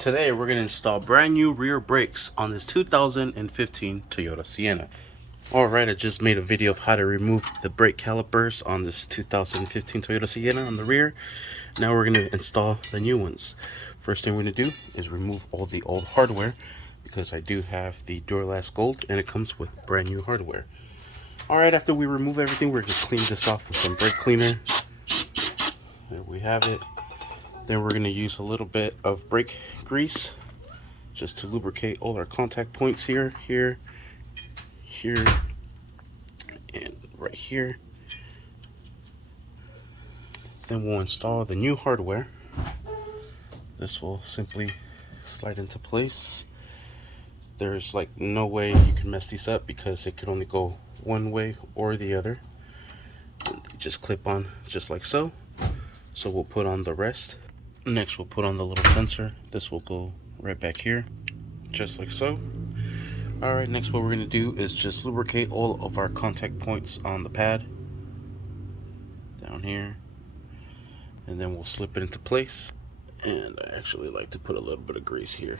Today we're going to install brand new rear brakes on this 2015 Toyota Sienna. Alright, I just made a video of how to remove the brake calipers on this 2015 Toyota Sienna on the rear. Now we're going to install the new ones. First thing we're going to do is remove all the old hardware, because I do have the Duralast Gold and it comes with brand new hardware. Alright, after we remove everything, we're going to clean this off with some brake cleaner. There we have it. Then we're going to use a little bit of brake grease just to lubricate all our contact points here, and right here. Then we'll install the new hardware. This will simply slide into place. There's like no way you can mess these up because it could only go one way or the other. And they just clip on just like so. So we'll put on the rest. Next we'll put on the little sensor. This will go right back here, just like so. Alright, next what we're going to do is just lubricate all of our contact points on the pad down here, and then we'll slip it into place. And I actually like to put a little bit of grease here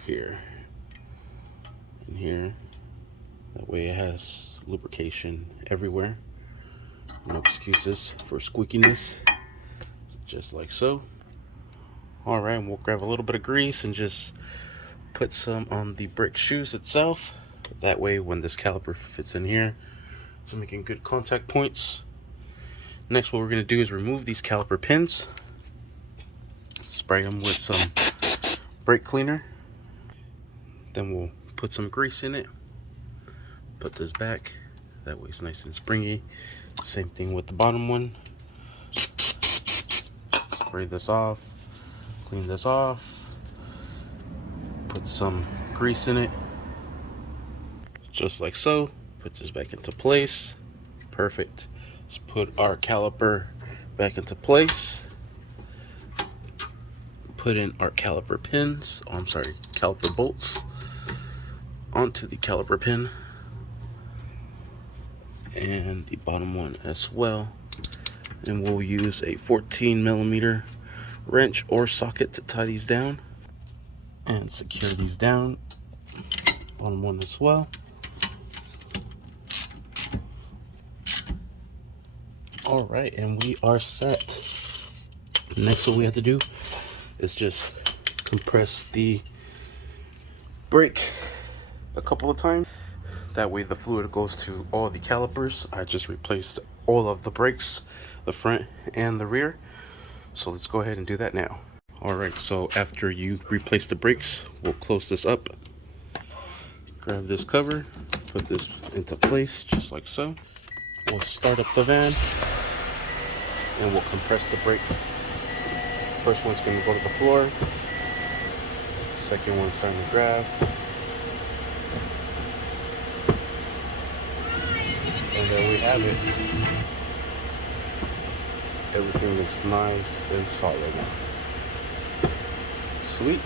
and here. That way it has lubrication everywhere. No excuses for squeakiness, just like so. Alright, we'll grab a little bit of grease and just put some on the brake shoes itself. That way when this caliper fits in here, it's making good contact points. Next what we're going to do is remove these caliper pins. Spray them with some brake cleaner. Then we'll put some grease in it. Put this back. That way it's nice and springy. Same thing with the bottom one. Spray this off. Clean this off. Put some grease in it. Just like so. Put this back into place. Perfect. Let's put our caliper back into place. Put in our caliper pins. Oh, I'm sorry, caliper bolts onto the caliper pin. And the bottom one as well. And we'll use a 14mm wrench or socket to tie these down and secure these down. Bottom one as well. All right, and we are set. Next, what we have to do is just compress the brake a couple of times. That way the fluid goes to all the calipers. I just replaced all of the brakes, the front and the rear. So let's go ahead and do that now. Alright, so after you replace the brakes, we'll close this up. Grab this cover, put this into place just like so. We'll start up the van and we'll compress the brake. First one's going to go to the floor. Second one's starting to grab. And there we have it. Everything is nice and solid now. Sweet.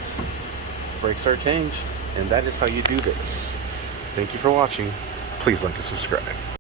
Brakes are changed. And that is how you do this. Thank you for watching. Please like and subscribe.